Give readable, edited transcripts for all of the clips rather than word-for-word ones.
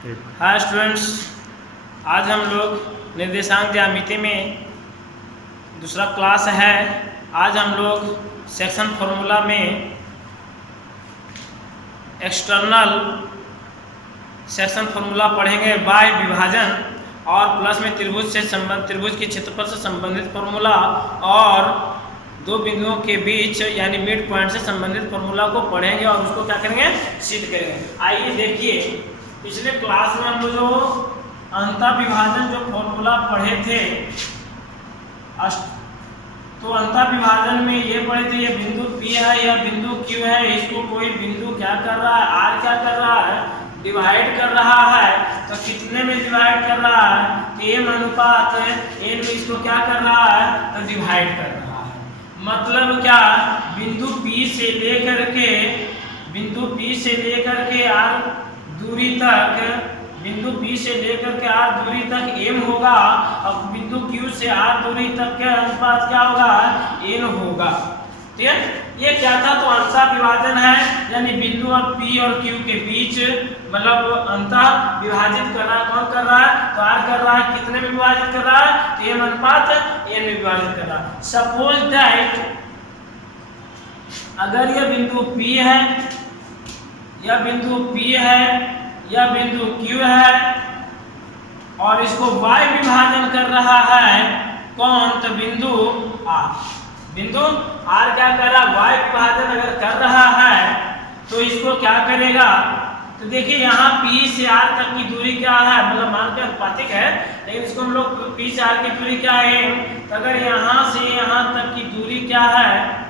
Hi students, आज हम लोग निर्देशांक ज्यामिति में दूसरा क्लास है। आज हम लोग सेक्शन फॉर्मूला में एक्सटर्नल सेक्शन फॉर्मूला पढ़ेंगे बाय विभाजन और प्लस में त्रिभुज के क्षेत्रफल से संबंधित फॉर्मूला और दो बिंदुओं के बीच यानी मिड पॉइंट से संबंधित फॉर्मूला को पढ़ेंगे और उसको क्या करेंगे, सिद्ध करेंगे। आइए देखिए, पिछले क्लास में हम लोग जो अंतःविभाजन जो फॉर्मूला पढ़े थे, तो अंतःविभाजन में ये पढ़े थे, ये बिंदु P है, यह बिंदु Q है, इसको कोई बिंदु क्या कर रहा है, R क्या कर रहा है, डिवाइड कर रहा है। तो कितने में डिवाइड कर रहा है, तो m अनुपात n में इसको क्या कर रहा है, तो डिवाइड कर रहा है। मतलब क्या, बिंदु P से लेकर के R दूरी तक, बिंदु P से लेकर के R दूरी तक m होगा और बिंदु Q से R दूरी तक के अनुपात क्या होगा, n होगा। ठीक है, ये क्या था, तो अंतः विभाजन है, यानी बिंदु और P और Q के बीच मतलब अंतः विभाजित कर रहा है। कौन कर रहा है, तो R कर रहा है। कितने में विभाजित कर रहा है, तो m अनुपात n में विभाजित कर रहा है। सपोज दैट अगर यह बिंदु P है, यह बिंदु P है, यह बिंदु Q है और इसको y विभाजन कर रहा है कौन, तो बिंदु R। बिंदु R क्या कर रहा है, y विभाजन अगर कर रहा है तो इसको क्या करेगा, तो देखिए यहाँ P से R तक की दूरी क्या है, मतलब मान के अनुपातिक है, लेकिन इसको हम लोग P से R की दूरी क्या है, तो अगर यहाँ से यहाँ तक की दूरी क्या है,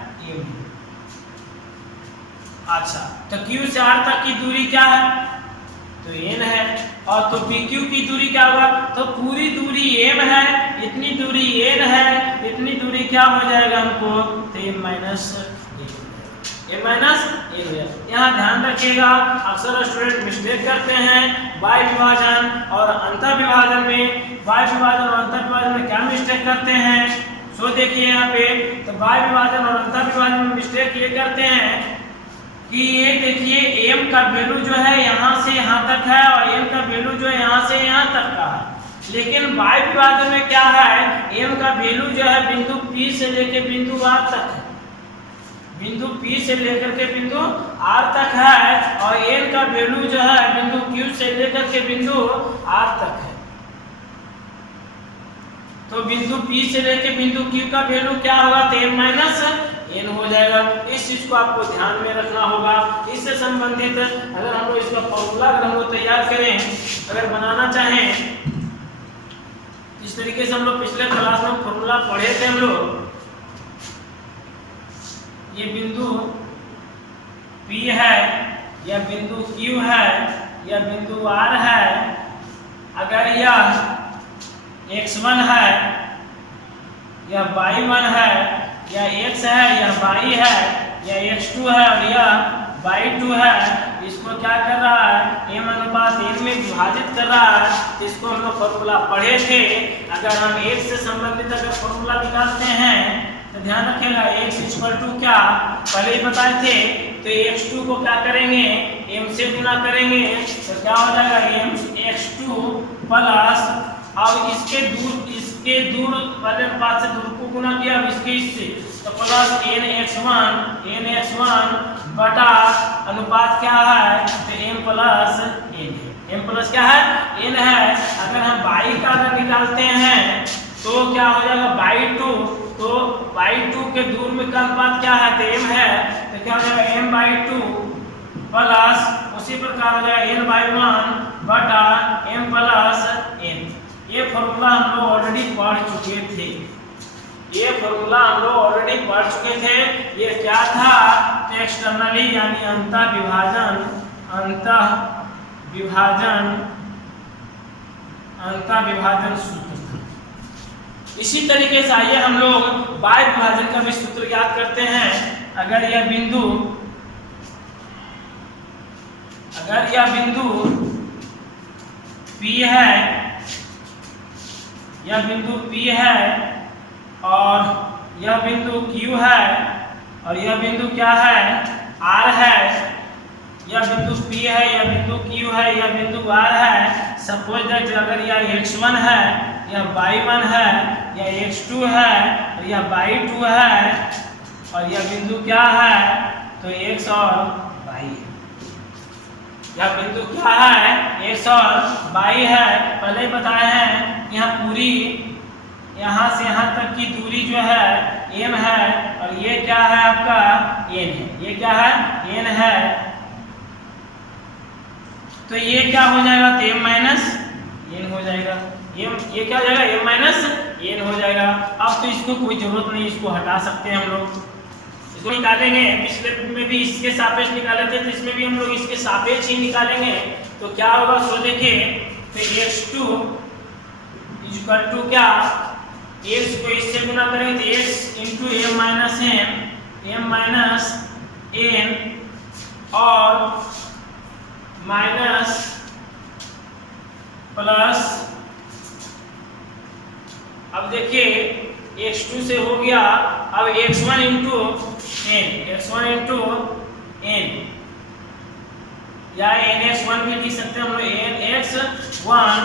अच्छा, तो Q से R तक की दूरी क्या है, तो n है। और तो PQ की दूरी क्या होगा, तो पूरी दूरी m है, इतनी दूरी n है, इतनी दूरी क्या हो जाएगा हमको, तो m माइनस a हो जाएगा। यहाँ ध्यान रखिएगा, अक्सर स्टूडेंट मिस्टेक करते हैं बाय विभाजन और अंतः विभाजन में। बाय विभाजन और अंतः विभाजन में क्या मिस्टेक करते हैं, सो देखिए यहाँ पे, तो बाय विभाजन और अंतः विभाजन में मिस्टेक ये करते हैं कि ये देखिए m का वैल्यू जो है यहाँ से यहाँ तक है और m का वैल्यू जो है यहाँ से यहाँ तक का है। लेकिन बाय विभाजन में क्या है, m का वैल्यू जो है बिंदु P से लेकर बिंदु R तक है, बिंदु P से लेकर के बिंदु R तक है और n का वैल्यू जो है बिंदु Q से लेकर के बिंदु R तक है। तो बिंदु P से लेकर बिंदु Q का वैल्यू क्या होगा, तो m माइनस n हो जाएगा। इस चीज को आपको ध्यान में रखना होगा। इससे संबंधित अगर हम लोग इसका फॉर्मूला अगर हम लोग तैयार करें, अगर बनाना चाहें, इस तरीके से हम लोग पिछले क्लास में फॉर्मूला पढ़े थे हम लोग। ये बिंदु P है, यह बिंदु Q है, यह बिंदु R है। अगर यह x1 है, यह y1 है, यह x है, यह y है, यह x2 है और यह y2 है, इसको क्या कर रहा है, m अनुपात n में विभाजित कर रहा है। इसको हम लोग फॉर्मूला पढ़े थे। अगर हम x से संबंधित अगर फॉर्मूला निकालते हैं तो ध्यान रखिएगा, x इक्वल टू क्या पहले ही बताए थे, तो x2 को क्या करेंगे, m से गुना करेंगे, तो क्या हो जाएगा, m x2 प्लस, अब इसके दूर वाले अनुपात से दूर को गुना किया, अब इसके इससे, तो प्लस nx1 बटा अनुपात क्या है, तो m plus n, m plus क्या है, n है। अगर हम y का अगर निकालते हैं तो क्या हो जाएगा, y2, तो y2 के दूर में का अनुपात क्या है, तो m है, तो क्या हो जाएगा m/2 प्लस उसी प्रकार हो जाएगा n/1 बटा m प्लस n। ये फॉर्मूला हम लोग ऑलरेडी पढ़ चुके थे, ये फॉर्मूला हम लोग ऑलरेडी पढ़ चुके थे। ये क्या था, तो एक्सटर्नली यानी अंतः विभाजन सूत्र था। इसी तरीके से आइए हम लोग बाय विभाजन का भी सूत्र याद करते हैं। अगर यह बिंदु P है, यह बिंदु P है और यह बिंदु Q है और यह बिंदु क्या है, R है, यह बिंदु P है, यह बिंदु Q है, यह बिंदु R है। सपोज दैट अगर यह x1 है, यह y1 है, यह x2 है और यह y2 है और यह बिंदु क्या है तो x और y है। यह बिंदु क्या है x और y है। पहले ही बताए हैं यहाँ पूरी यहाँ से यहाँ तक की दूरी जो है m है और ये क्या है आपका n है। ये क्या है n है। तो ये क्या हो जाएगा तो m माइनस n हो जाएगा। ये क्या हो जाएगा m माइनस n हो जाएगा। अब तो इसको कोई जरूरत नहीं, इसको हटा सकते हैं हम लोग। इसको निकालेंगे, पिछले में भी इसके सापेक्ष निकाले थे तो इसमें भी हम लोग इसके सापेक्ष ही निकालेंगे। तो क्या होगा सो देखिए तो x2 इक्वल टू क्या x को इससे गुना करेंगे तो x into m minus n और माइनस प्लस। अब देखिए x2 से हो गया, अब x1 इंटू n या nx1 भी लिख सकते हैं हम लोग। nx1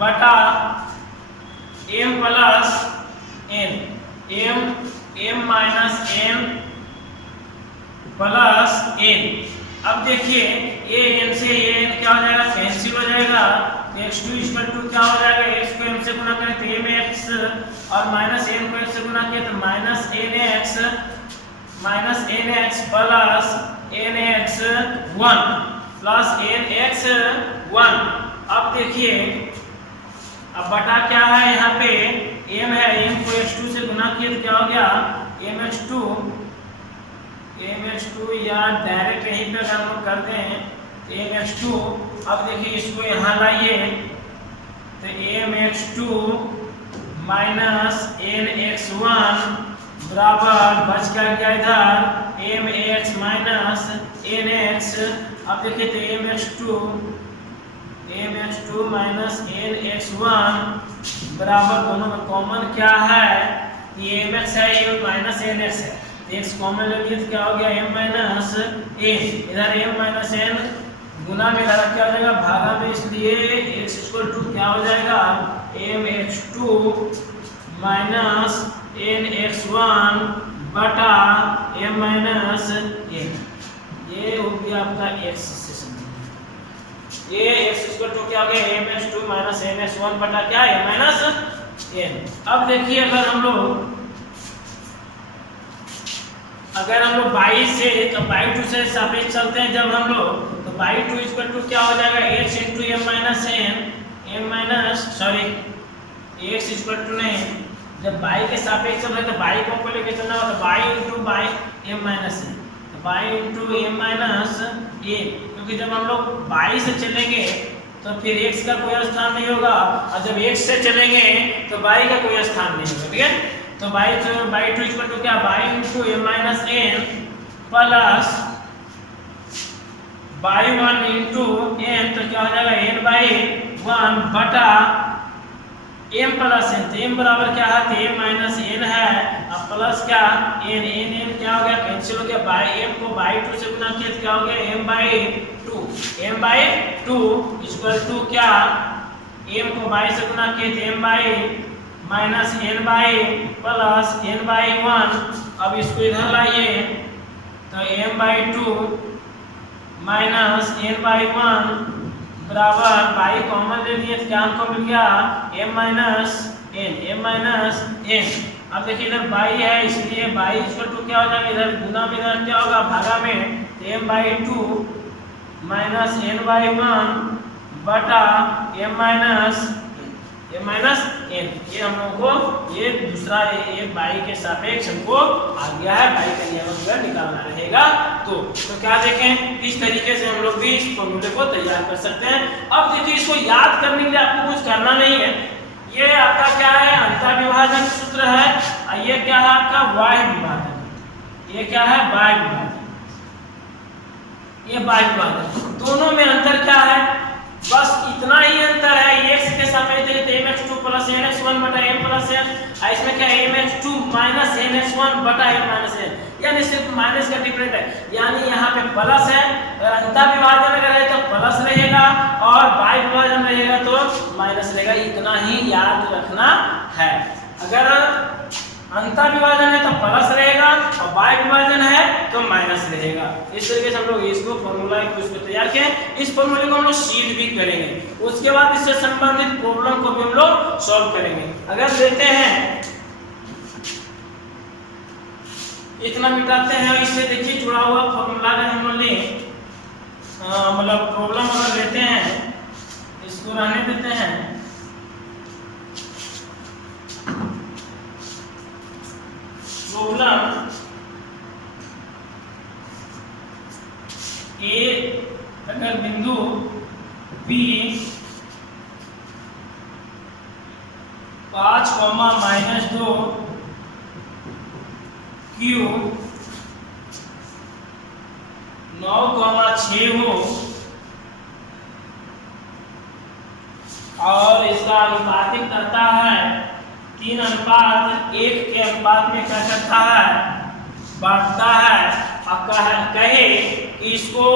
बटा m plus n m minus n plus n। अब देखिए ये n से ये n क्या हो जाएगा कैंसिल हो जाएगा। तो x2 इक्वल टू क्या हो जाएगा x को m से गुना करें तो mx और माइनस n को x से गुना किया तो minus nx plus nx1 plus nx1। अब देखिए अब बटा क्या है यहाँ पे m है, m को x2 से गुना किया तो क्या हो गया mx2 या डायरेक्ट यहीं पे हम लोग करते हैं mx2। अब देखिए इसको यहाँ लाइए तो mx2 माइनस nx1 बराबर बच का गया इधर mx माइनस nx। अब देखिए तो mx2 माइनस nx1 बराबर दोनों में कॉमन क्या है ये mx है, ये माइनस nx है। x कॉमन ले लिए तो क्या हो गया m माइनस n। इधर m माइनस n गुना में इधर क्या हो जाएगा भागा में, इसलिए x इक्वल टू क्या हो जाएगा mx2 माइनस nx1 बटा m माइनस n। ये हो गया आपका x से समझिए। ये x इक्वल टू क्या हो गया mx2 माइनस nx1 बटा क्या m माइनस n। अब देखिए अगर हम लोग y से तो y2 से सापेक्ष चलते हैं जब हम लोग तो y2 इक्वल टू क्या हो जाएगा x into m minus n x equal to नहीं, जब y के सापेक्ष चल रहे तो y को ऊपर लेके चलना होगा तो y into m minus n तो y into m minus n। क्योंकि जब हम लोग y से चलेंगे तो फिर x का कोई स्थान नहीं होगा और जब x से चलेंगे तो y का कोई स्थान नहीं होगा। ठीक है तो y2 इक्वल टू क्या y into m minus n plus y1 into n तो क्या हो जाएगा n बाई 1 बटा m प्लस n। तो m बराबर क्या है तो m माइनस n है अब प्लस क्या n क्या हो गया कैंसिल हो गया। m को y2 से गुना किया तो क्या हो गया m बाई 2 इक्वल टू क्या m को y से गुना किया तो m by minus n by plus n by 1। अब इसको इधर लाइए तो m by 2 minus n by 1 बराबर y कॉमन ले लिए तो क्या हमको मिल गया m माइनस n। अब देखिए इधर y है इसलिए y इक्वल टू क्या हो जाएगा इधर गुना में इधर क्या होगा भागा में तो m by 2 minus n by 1 बटा m माइनस n। ये हम लोगों को ये दूसरा ये y के सापेक्ष हमको आ गया है, y का नियम निकालना रहेगा। तो क्या देखें इस तरीके से हम लोग भी इस फॉर्मूले को तैयार कर सकते हैं। अब देखिए इसको याद करने के लिए आपको कुछ करना नहीं है। ये आपका क्या है अंतःविभाजन सूत्र है और ये क्या है आपका y विभाजन। ये क्या है y विभाजन, ये y विभाजन। दोनों में अंतर क्या है बस इतना ही अंतर है। x के सापेक्ष तो mx2 प्लस nx1 बटा m प्लस एन, इसमें क्या mx2 माइनस nx1 बटा n माइनस n, यानी सिर्फ माइनस का डिफरेंट है, यानी यहाँ पे प्लस है, अंतर विभाजन अगर है तो प्लस रहेगा और बाई विभाजन रहेगा तो माइनस रहेगा, इतना ही याद रखना है। अगर अंतर विभाजन है तो प्लस रहेगा और बाई विभाजन है तो माइनस रहेगा। इस तरीके से हम लोग इसको फॉर्मूला को तैयार किए, इस फॉर्मूले को हम लोग सीड भी करेंगे, उसके बाद इससे संबंधित प्रॉब्लम को भी हम लोग सॉल्व करेंगे। अगर लेते हैं इतना मिटाते हैं, इससे देखिए जुड़ा हुआ फॉर्मूला अगर हम लोग लें, मतलब प्रॉब्लम अगर लेते हैं, इसको रहने देते हैं, प्रॉब्लम ए अगर बिंदु बी 5,-2 क्यू 9,6 हो और इसका अनुपातिक करता है 3:1 के अनुपात में क्या करता है, बांटता है। अब कहे कि इसको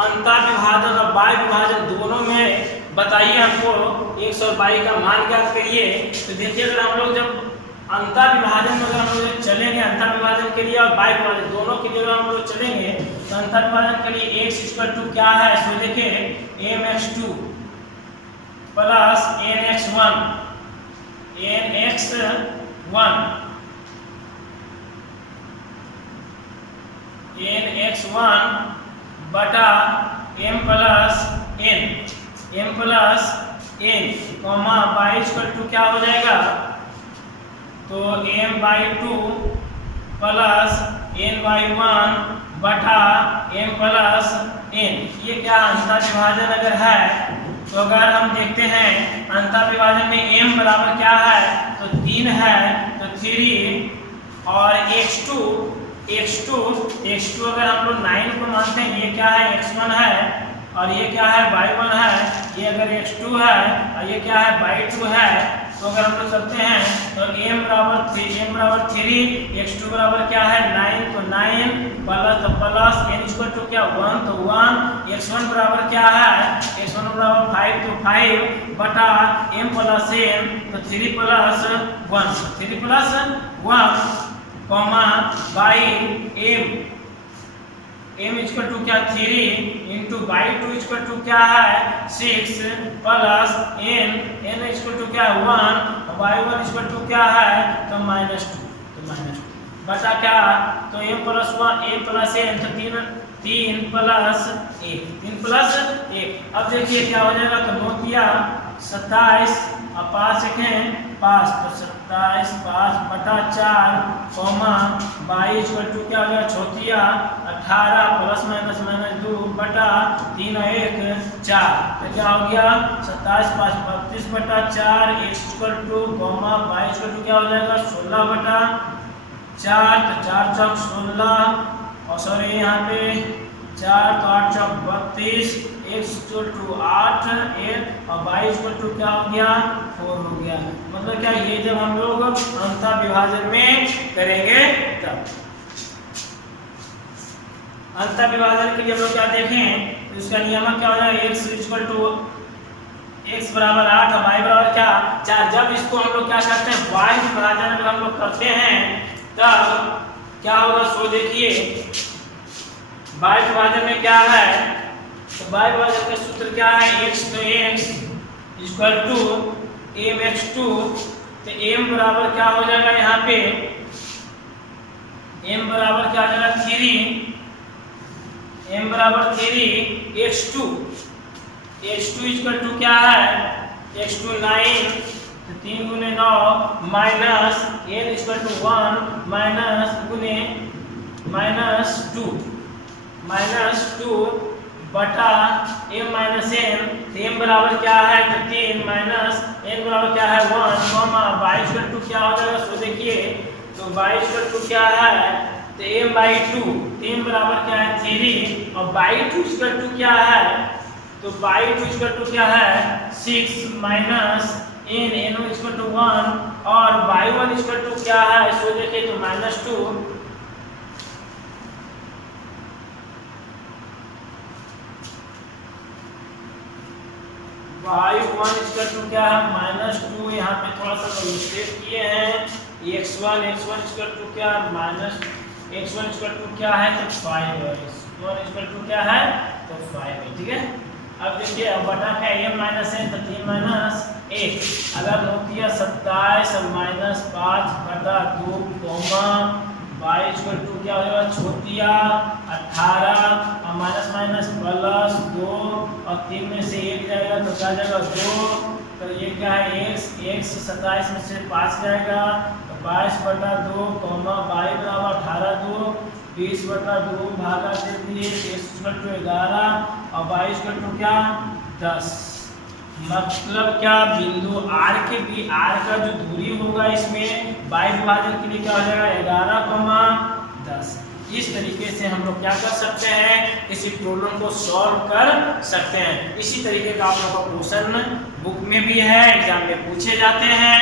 अंतर विभाजन और बाई विभाजन दोनों में बताइए, हमको 122 का मान ज्ञात करिए। तो देखिए अगर हम लोग जब अंतर विभाजन में अगर हम लोग चलेंगे, अंतर विभाजन के लिए और बाई विभाजन दोनों के लिए अगर हम लोग चलेंगे तो अंतर विभाजन के लिए x क्या है, इसको देखिए mx2 प्लस nx1 बटा m plus n comma by क्या हो जाएगा, तो m/2 प्लस n/1 बटा m प्लस n। ये क्या अंतर विभाजन अगर है तो अगर हम देखते हैं अंतर विभाजन में m बराबर क्या है, तो 3 है, तो 3 और x2 अगर हम लोग 9 को मानते हैं, ये क्या है x1 है और ये क्या है y1 है, ये अगर x2 है और ये क्या है y2 है, तो अगर हम लोग करते हैं तो m बराबर 3, x2 बराबर क्या है 9, तो 9 प्लस n क्या 1, तो 1, x1 बराबर क्या है, x1 बराबर 5, तो 5 बटा m प्लस n, तो 3 प्लस 1 कॉमा बाई m क्या 3 इंटू बाई 2 क्या है 6 प्लस n क्या है 1 और बाई 1 क्या है, तो -2 बटा क्या, तो m प्लस n, तो 3 प्लस 1। अब देखिए क्या हो जाएगा, तो 9 किया 27 और 5 1 5, तो 27 5 बटा 4 कॉमा 22 क्या हो गया 18 प्लस 2 बटा 3 और 1 4, तो क्या हो गया 27 5 32 बटा 4 कॉमा 22 क्या हो जाएगा 16 बटा 4, तो 4 चौक 16 और सॉरी यहाँ पे 4 तो 8 चौक 32, x 8 और 22 क्या हो गया 4 हो गया। मतलब क्या, ये जब हम लोग अंतर विभाजन में करेंगे तब। अंतर विभाजन के लिए हम लोग क्या देखें, तो इसका नियम क्या हो जाएगा, x बराबर 8 और y बराबर क्या 4। जब इसको हम लोग क्या करते हैं, y विभाजन में हम लोग करते हैं तब क्या होगा, सो देखिए y विभाजन में क्या है, तो y विभाजन का सूत्र क्या है, x तो x इक्वल टू mx2, तो m बराबर क्या हो जाएगा, यहाँ पे m बराबर क्या आ जाएगा 3, m बराबर 3 x2 इक्वल टू क्या है, x2 9, तो 3 गुने 9 minus n equal to 1 minus 2 बटा m माइनस n, तो m बराबर क्या है, तो 3 माइनस n बराबर क्या है 1 कॉमा 22 क्या हो जाएगा, सो देखिए तो 22 क्या है, तो m/2, m बराबर क्या है 3 और 22 क्या है, तो 22 क्या है 6 माइनस n 1 और y1 इक्वल टू क्या है इसको देखें तो -2 y1 इक्वल टू क्या है -2 यहाँ पे थोड़ा सा मिस्टेक किए हैं x1 इक्वल टू क्या x1 इक्वल टू क्या है तो 5 है x1 इक्वल टू क्या है तो 5 है ठीक है। अब देखिए अब बटा का m माइनस n तो 3 माइनस 1 अगर नोटिया 27 और -5 बटा 2 कोमा y इक्वल टू क्या हो जाएगा छोटिया 18 और माइनस माइनस प्लस 2 और 3 में से 1 जाएगा तो क्या जाएगा 2 तो ये क्या है x 27 में से 5 जाएगा तो 22/2 कोमा y बराबर 18 2 20/2 भागा दे दिए x इक्वल टू 11 और y इक्वल टू क्या 10 मतलब क्या बिंदु r के भी r का जो दूरी होगा इसमें y विभाजन के लिए क्या हो जाएगा 11,10। इस तरीके से हम लोग क्या कर सकते हैं इसी प्रॉब्लम को सॉल्व कर सकते हैं। इसी तरीके का आप लोगों का क्वेश्चन बुक में भी है एग्जाम में पूछे जाते हैं।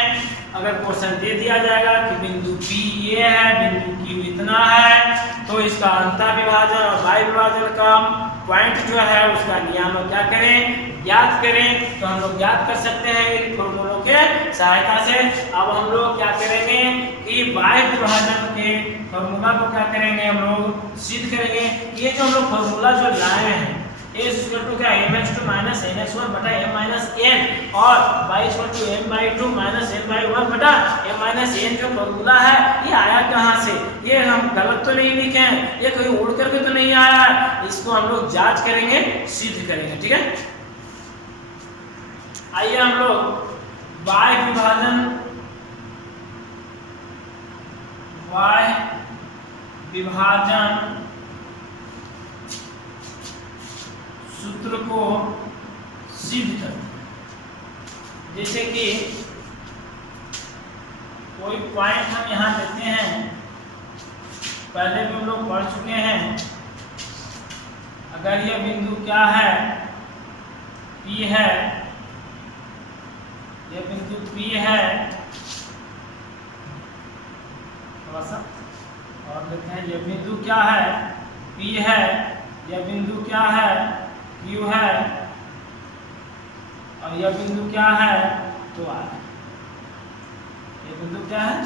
अगर क्वेश्चन दे दिया जाएगा कि बिंदु P ये है बिंदु Q इतना है तो इसका अंतर विभाजन और y विभाजन का पॉइंट जो है उसका नियम क्या करें ज्ञात करें तो हम लोग ज्ञात कर सकते हैं इन फॉर्मूलों के सहायता से। अब हम लोग क्या करेंगे कि y विभाजन के फॉर्मूला को क्या करेंगे हम लोग सिद्ध करेंगे। ये जो हम लोग फॉर्मूला जो लाए हैं a इक्वल टू क्या mx2 माइनस nx1 बटा m माइनस n और y equal to m/2 minus n/1 बटा m माइनस n जो फॉर्मूला है ये आया कहाँ से ये हम गलत तो नहीं लिखे हैं ये कहीं उड़ करके तो नहीं आया है। इसको हम लोग जांच करेंगे सिद्ध करेंगे ठीक है। आइए हम लोग y विभाजन सूत्र को सिद्ध करते हैं। जैसे कि कोई पॉइंट हम यहाँ देते हैं पहले भी हम लोग पढ़ चुके हैं। अगर यह बिंदु क्या है P है यह बिंदु P है थोड़ा सा और देखते हैं यह बिंदु क्या है P है यह बिंदु क्या है Q है और यह बिंदु क्या है तो R यह बिंदु क्या है।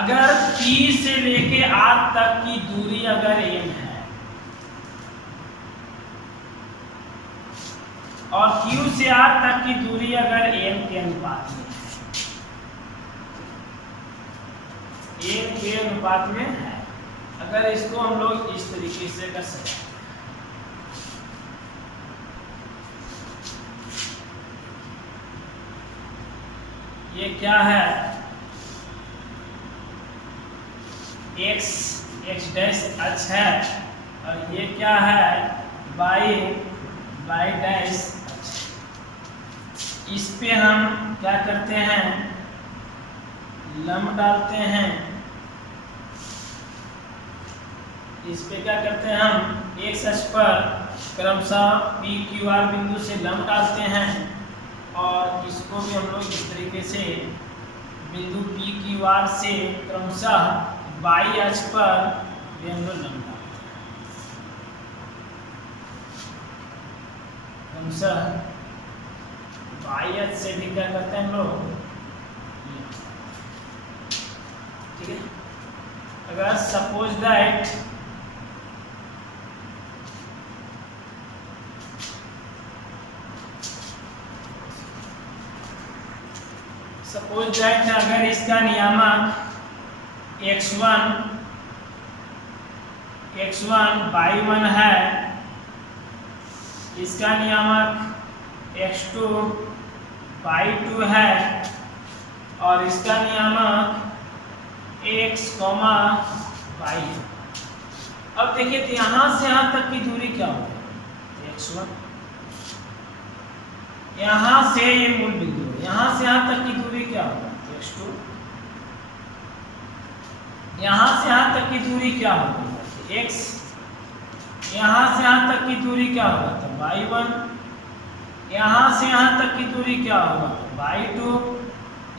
अगर P से लेके R तक की दूरी अगर m है और Q से R तक की दूरी अगर m के अनुपात में m के अनुपात में है अगर इसको हम लोग इस तरीके से कर सकते हैं। ये क्या है x डैश अक्ष है और ये क्या है y डैश अक्ष। इस पे हम क्या करते हैं लंब डालते हैं। इस पे क्या करते हैं हम x अक्ष पर क्रमशः p q r बिंदु से लंब डालते हैं और इसको भी हम लोग इस तरीके से बिंदु p q r से क्रमशः y अक्ष पर भी हम लोग लंब डालते हैं। क्रमशः y अक्ष से भी क्या करते हैं हम लोग ठीक है। अगर सपोज दैट अगर इसका नियामक x1 y1 है इसका नियामक x2 y2 है और इसका नियामक x, y है। अब देखिए तो यहाँ से यहाँ तक की दूरी क्या होगी x1 यहाँ से ये मूल बिंदु है यहाँ से यहाँ तक की दूरी क्या होगा x2 यहाँ से यहाँ तक की दूरी क्या होगी x यहाँ से यहाँ तक की दूरी क्या होगा तो y1 यहाँ से यहाँ तक की दूरी क्या होगा, तो बाई 2।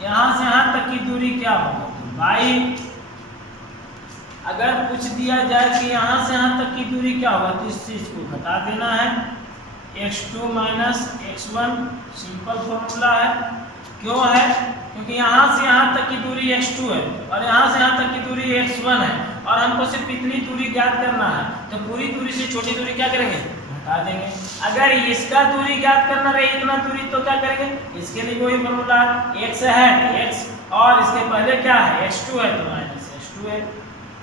यहाँ से यहाँ तक की दूरी क्या होगा, तो बाई। अगर पूछ दिया जाए कि यहाँ से यहाँ तक की दूरी क्या होगा, तो इस चीज को घटा देना है, x2 minus x1, simple formula है। क्यों है, क्योंकि यहाँ से यहाँ तक की दूरी x2 है और यहाँ से यहाँ तक की दूरी x1 है और हमको सिर्फ इतनी दूरी ज्ञात करना है, तो पूरी दूरी से छोटी दूरी क्या करेंगे, घटा देंगे। अगर इसका दूरी ज्ञात करना रहे इतना दूरी, तो क्या करेंगे, इसके लिए वही फॉर्मूला, x है तो x और इसके पहले क्या है, x2 है तो माइनस x2 है,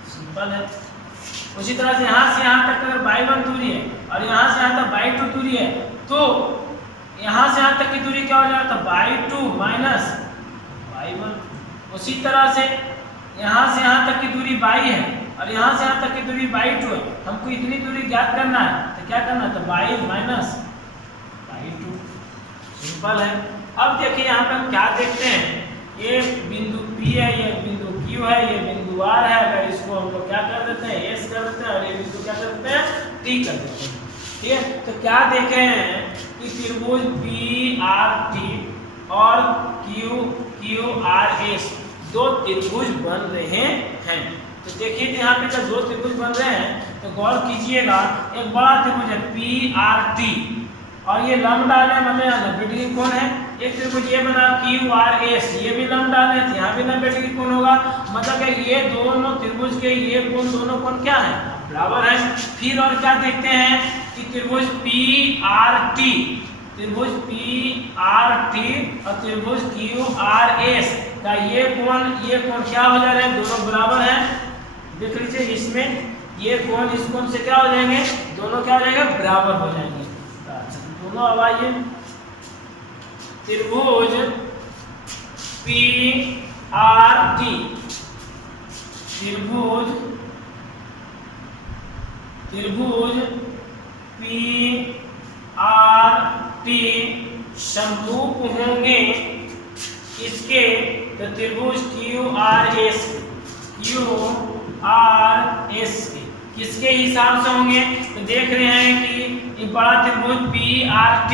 सिंपल है। उसी तरह से यहाँ तक अगर y1 दूरी है और यहाँ से यहाँ तक y2 दूरी है, तो यहाँ से यहाँ तक की दूरी क्या हो जाएगा, तो y2 माइनस y1। उसी तरह से यहाँ से यहाँ तक की दूरी y है और यहाँ से यहाँ तक की दूरी y2 है, हमको इतनी दूरी ज्ञात करना है, तो क्या करना है, तो y माइनस y2, सिंपल है। अब देखिए यहाँ पे हम क्या देखते हैं, ये बिंदु P है, ये बिंदु Q है, ये बिंदु R है। अगर इसको हम लोग क्या कर देते हैं, S कर देते हैं और ये बिंदु क्या कर देते हैं, T कर देते हैं। ठीक है, तो क्या देखे हैं कि त्रिभुज PRT और QRS दो त्रिभुज बन रहे हैं। तो देखिए यहाँ पे जब दो त्रिभुज बन रहे हैं तो गौर कीजिएगा, एक बड़ा त्रिभुज है PRT और ये लंब डाले मतलब 90 डिग्री कोण है। एक त्रिभुज ये बना QRS, ये भी लंब डाले तो यहाँ भी 90 डिग्री कोण होगा, मतलब कि ये दोनों त्रिभुज के ये कोण, दोनों कोण क्या है, बराबर है। फिर और क्या देखते हैं कि त्रिभुज PRT और त्रिभुज QRS का ये कोण क्या हो जा रहे हैं, दोनों बराबर हैं। देख लीजिए इसमें ये कोण इस कोण से क्या हो जाएंगे, दोनों क्या हो जाएंगे, बराबर हो जाएंगे। दोनों अब आइए, त्रिभुज PRT समरूप होंगे इसके, तो त्रिभुज QRS किसके हिसाब से होंगे, तो देख रहे हैं कि ये बड़ा त्रिभुज PRT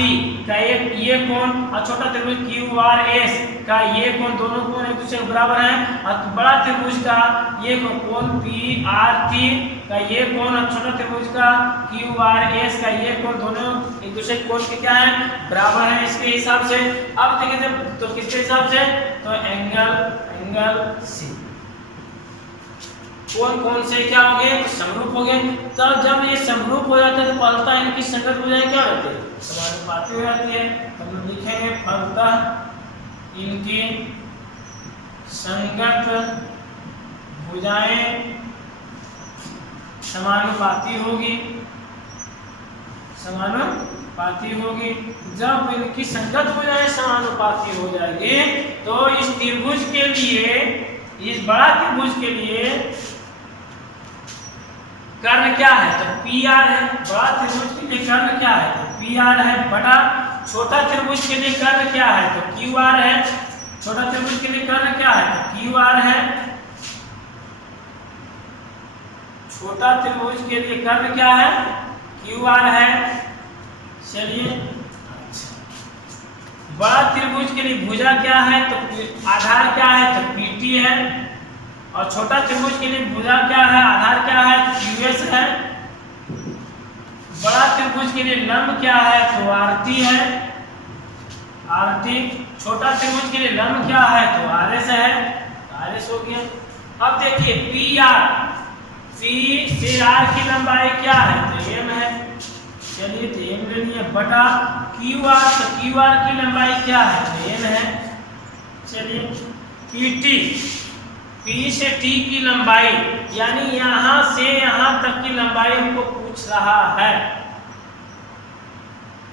का ये कोण और छोटा त्रिभुज QRS का ये कोण, दोनों कोण एक दूसरे के बराबर हैं। और बड़ा त्रिभुज का ये कोण PRT का ये कोण और छोटा त्रिभुज का QRS का ये कोण, दोनों एक दूसरे के कोण के क्या है, बराबर हैं इसके हिसाब से। अब देखिए तो किसके हिसाब से, तो एंगल C, कौन से क्या हो गए, तो समरूप हो गए। तो जब ये समरूप हो जाते हैं तो फलतः इनकी संगत भुजाएं क्या होती है, समानुपाती हो जाती है। तो हम लिखेंगे फलतः इनकी संगत भुजाएं समानुपाती होगी। जब इनकी संगत भुजाएं समानुपाती हो जाएगी तो इस त्रिभुज के लिए, इस बड़ा त्रिभुज के लिए कर्ण क्या है, तो PR है। बड़ा त्रिभुज के लिए कर्ण क्या है, तो PR है बटा छोटा त्रिभुज के लिए कर्ण क्या है, तो QR है। छोटा त्रिभुज के लिए कर्ण क्या है, तो QR है। छोटा त्रिभुज के लिए कर्ण क्या है, QR है। चलिए, बड़ा त्रिभुज के लिए भुजा क्या है, तो आधार क्या है, तो PT है। और छोटा त्रिभुज के लिए भुजा क्या है, आधार क्या है, तो QS है। बड़ा त्रिभुज के लिए लंब क्या है, तो RT है, RT। छोटा त्रिभुज के लिए लंब क्या है, तो RS है, RS हो गया। अब देखिए PR, P से R की लंबाई क्या है, तो M है। चलिए तो M ले लिए बटा QR, तो QR की लंबाई क्या है, तो N है। चलिए PT, P से T की लंबाई, यानी यहां से यहां तक की लंबाई हमको पूछ रहा है,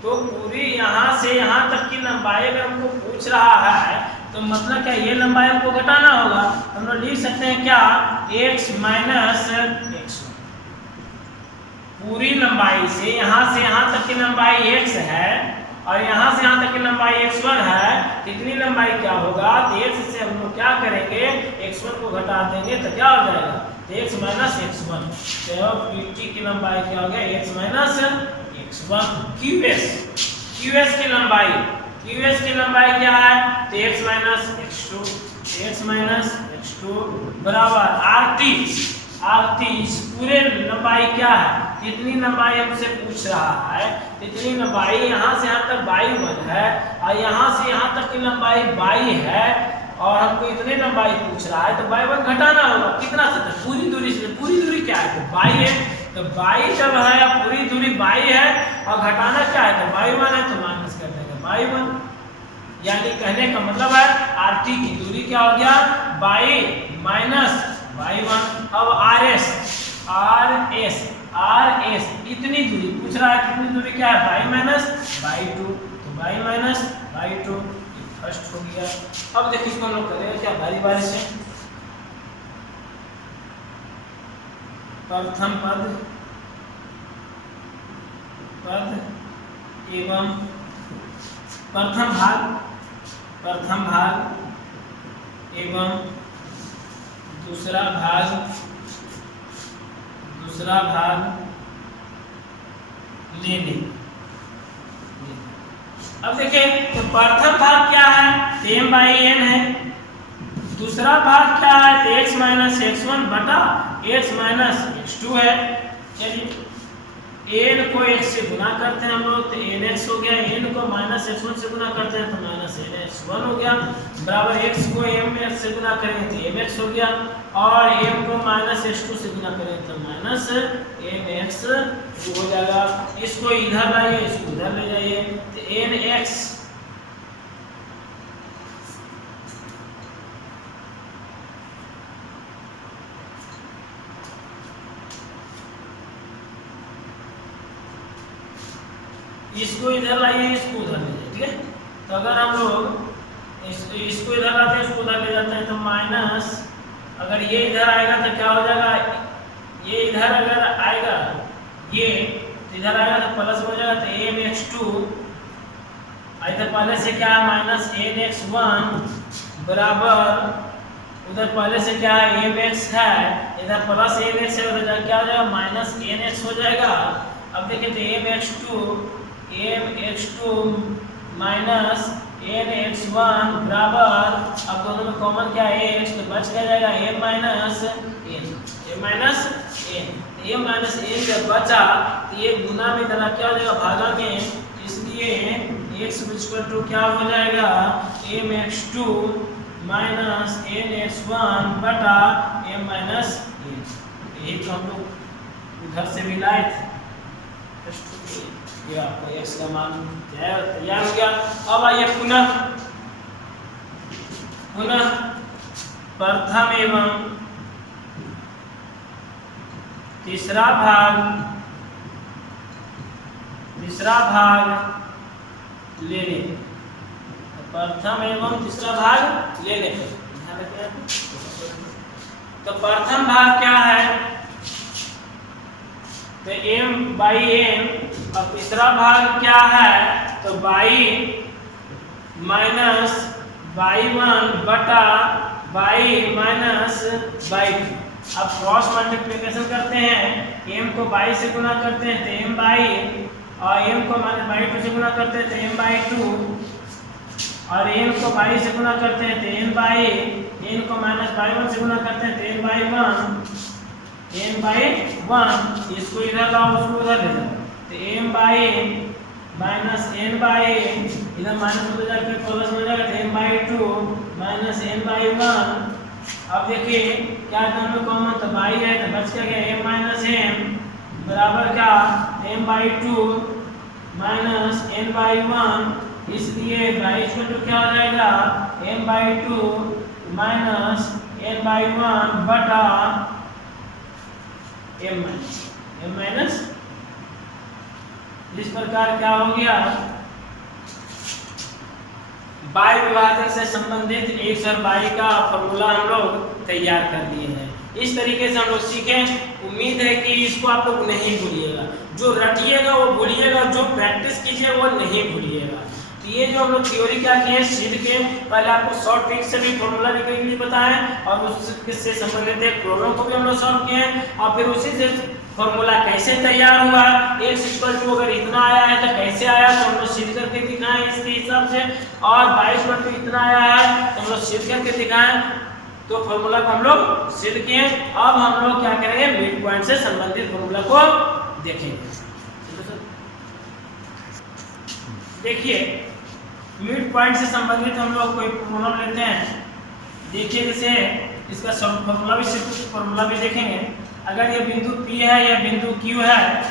तो पूरी यहां से यहां तक की लंबाई अगर हमको पूछ रहा है तो मतलब क्या, ये लंबाई हमको घटाना होगा। हम लोग लिख सकते हैं क्या, x माइनस x। पूरी लंबाई से यहां तक की लंबाई x है और यहां से यहां तक की लंबाई x1 है, कितनी लंबाई क्या होगा, तो x से हम लोग क्या करेंगे, x1 को घटा देंगे तो क्या हो जाएगा, तो x माइनस x1। तो PT की लंबाई क्या हो गया, x minus x1। QS QS की लंबाई, QS की लंबाई क्या है? तो x माइनस x2 बराबर RT, इस पूरे लंबाई क्या है? कितनी लंबाई हमसे पूछ रहा है? इतनी लंबाई यहाँ से यहाँ तक y1 है और यहाँ से यहाँ तक की लंबाई y है और हमको इतनी लंबाई पूछ रहा है, तो y1 घटाना होगा कितना से तक? पूरी दूरी से। पूरी दूरी क्या है? तो y है, तो y जब है पूरी दूरी y है और घटाना क्या है? तो y1 है, तो माइनस कर देंगे y1। यानी कहने का मतलब है RT की दूरी क्या हो गया? y minus y1। अब RS इतनी दूरी पूछ रहा है, कितनी दूरी क्या है? y माइनस y2, तो y माइनस y2 फर्स्ट हो गया। अब देखिए इसको हम लोग करेंगे क्या बारी बारी से। प्रथम पद एवं प्रथम भाग एवं दूसरा भाग लेने। अब देखिए तो प्रथम भाग क्या है? तो m/n है। दूसरा भाग क्या है? तो x माइनस x1 बटा x माइनस x2 है। चलिए n को x से गुना करते हैं हम लोग, तो nx हो गया। n को माइनस x1 से गुना करते हैं तो माइनस nx1 हो गया, बराबर x को mx से गुना करेंगे तो mx हो गया और m को माइनस x2 से गुना करेंगे तो माइनस mx हो जाएगा। इसको इधर लाइए, इसको इधर ले जाइए, तो nx इसको इधर लाइए, इसको उधर ले जाइए, ठीक है। तो अगर हम लोग इसको इधर लाते हैं, इसको उधर ले जाते हैं तो माइनस, अगर ये इधर आएगा तो क्या हो जाएगा? ये इधर अगर आएगा ये तो इधर आएगा तो प्लस हो जाएगा, तो mx2 इधर पहले से क्या है? माइनस nx1 बराबर उधर पहले से क्या है? mx है, इधर प्लस nx है, उधर क्या हो जाएगा? माइनस nx हो जाएगा। अब देखिए तो mx2 माइनस nx1 बराबर, अब दोनों में कॉमन क्या है? x, तो बच क्या जाएगा? m माइनस n जब बचा तो ये गुना में तरह क्या हो जाएगा? भागा में, इसलिए x इक्वल टू क्या हो जाएगा? mx2 माइनस nx1 बटा m माइनस n। यही तो हम लोग उधर से भी लाए थे। ये आपका x का मान तैयार हो गया। अब आइए पुनः प्रथम एवं तीसरा भाग लेने। प्रथम एवं तीसरा भाग लेने तो प्रथम भाग क्या है? तो m/n और तीसरा भाग क्या है? तो y माइनस y1 बटा y माइनस y2। अब क्रॉस मल्टीप्लिकेशन करते हैं, m को y से गुना करते हैं तो m/, और m को माइनस y2 से गुना करते हैं तो m/2, और m को y से गुना करते हैं तो n को माइनस y1 से गुना करते हैं तो n/1। इसको इधर लाओ, उसको उधर ले जाओ, तो m/n माइनस n/n इधर माइनस हो जाएगा, प्लस हो जाएगा तो m/2 माइनस n/1। अब देखिए क्या दोनों कॉमन, तो y है तो बच क्या गया? m माइनस n बराबर क्या? m/2 minus n/1। इसलिए y इक्वल टू क्या हो जाएगा? m/2 माइनस n/1 बटा m माइनस। इस प्रकार क्या हो गया? बाई विभाजन से संबंधित x और y का फॉर्मूला हम लोग तैयार कर लिए हैं। इस तरीके से हम लोग सीखें। उम्मीद है कि इसको आप लोग नहीं भूलिएगा, जो रटिएगा वो भूलिएगा, जो प्रैक्टिस कीजिएगा वो नहीं भूलिएगा। तो ये जो हम लोग थ्योरी क्या किए, सीध के पहले आपको शॉर्ट ट्रिक से भी फॉर्मूला लिखने के लिए बताएं और उससे संबंधित एक प्रॉब्लम को भी हम लोग सॉल्व किए और फिर उसी से फॉर्मूला कैसे तैयार हुआ, x इक्वल टू अगर इतना आया है तो कैसे आया, तो हम लोग सीध करके और 22 इतना आया है तो हम लोग सिद्ध करके दिखाएं। तो फॉर्मूला को हम लोग सिद्ध किए। अब हम लोग क्या करेंगे, मिड पॉइंट से संबंधित फॉर्मूला को देखेंगे। देखिए मिड पॉइंट से संबंधित हम लोग कोई प्रॉब्लम लेते हैं। देखिए जैसे इसका सब फॉर्मूला भी सिर्फ फॉर्मूला भी देखेंगे। अगर ये बिंदु P है, यह बिंदु Q है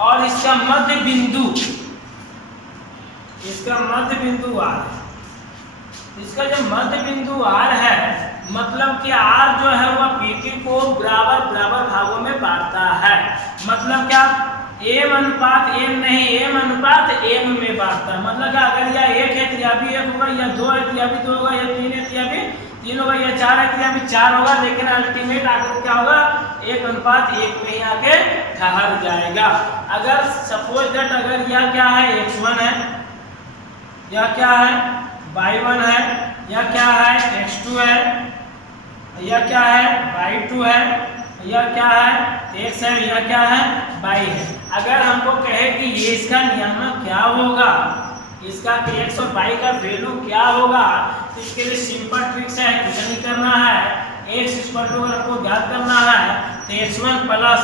और इसका मध्य बिंदु R है। इसका जो मध्य बिंदु R है मतलब कि R जो है वह PQ को बराबर बराबर भागों में बांटता है। मतलब क्या, m अनुपात m नहीं, m अनुपात m में बांटता है। मतलब क्या, अगर यह 1 है तो यह भी 1 होगा, या 2 है तो यह भी 2 होगा, या 3 है तो यह भी 3 होगा, या 4 है तो यह भी 4 होगा। लेकिन अल्टीमेट आकर क्या होगा, 1 अनुपात 1 में ही आके ठहर जाएगा। अगर सपोज दैट अगर यह क्या है, x1 है, यह क्या है, y1 है, यह क्या है, x2 है, यह क्या है, y2 है, यह क्या है, x है, यह क्या है, y है। अगर हमको कहे कि ये इसका नियामक क्या होगा, इसका x और y का वैल्यू क्या होगा, तो इसके लिए सिंपल ट्रिक्स है, कुछ नहीं करना है। x इक्वल टू अगर आपको ज्ञात करना है तो x1 प्लस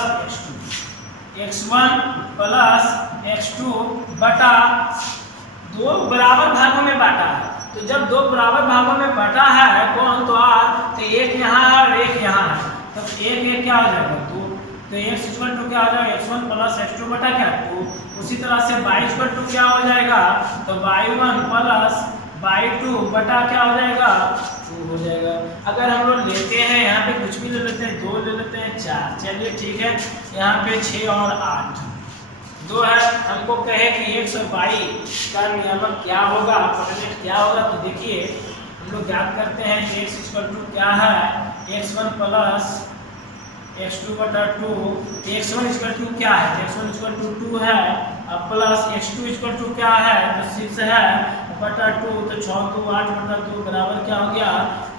x2 बटा 2 बराबर भागों में बांटा है। तो जब 2 बराबर भागों में बांटा है कौन, तो r, तो एक यहाँ है और एक यहाँ है, तो एक क्या हो जाएगा, 2। तो x इक्वल टू क्या हो जाएगा, x1 प्लस x2 बटा क्या, 2। उसी तरह से y इक्वल टू क्या हो जाएगा, तो y1 प्लस y2 बटा क्या हो जाएगा, 2 हो जाएगा। अगर हम लोग लेते हैं यहाँ पे कुछ भी ले लेते हैं, 2 ले लेते हैं, 4, चलिए ठीक है। यहाँ पे 6 और 8 2 है। हमको कहे कि x और y का नियामक क्या होगा, कोऑर्डिनेट क्या होगा, तो देखिए हम लोग ज्ञात करते हैं कि x इक्वल टू क्या है, x1 प्लस x2 बटा 2। x1 इक्वल टू क्या है, x1 इक्वल टू 2 है, अब प्लस x2 इक्वल टू क्या है, तो 6 है बटा 2, तो 6 2 8 बटा 2 बराबर क्या हो गया,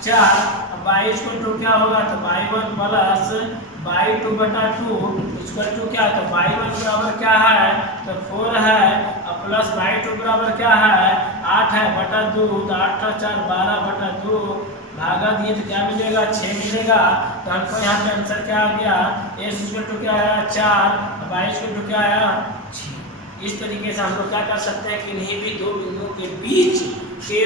4। अब y इक्वल टू क्या होगा, तो y1 प्लस y2 बटा 2 इक्वल टू क्या, तो y1 बराबर क्या है, तो 4 है, अब प्लस y2 बराबर क्या है, 8 है बटा 2, तो 8 का 4 12 बटा 2 भागा दिए तो क्या मिलेगा, 6 मिलेगा। तो हमको यहाँ पे आंसर क्या आ गया, x इक्वल टू क्या आया, 4, y इक्वल टू क्या आया, 6। इस तरीके से हम लोग क्या कर सकते हैं कि इन्हीं भी 2 बिंदुओं के बीच के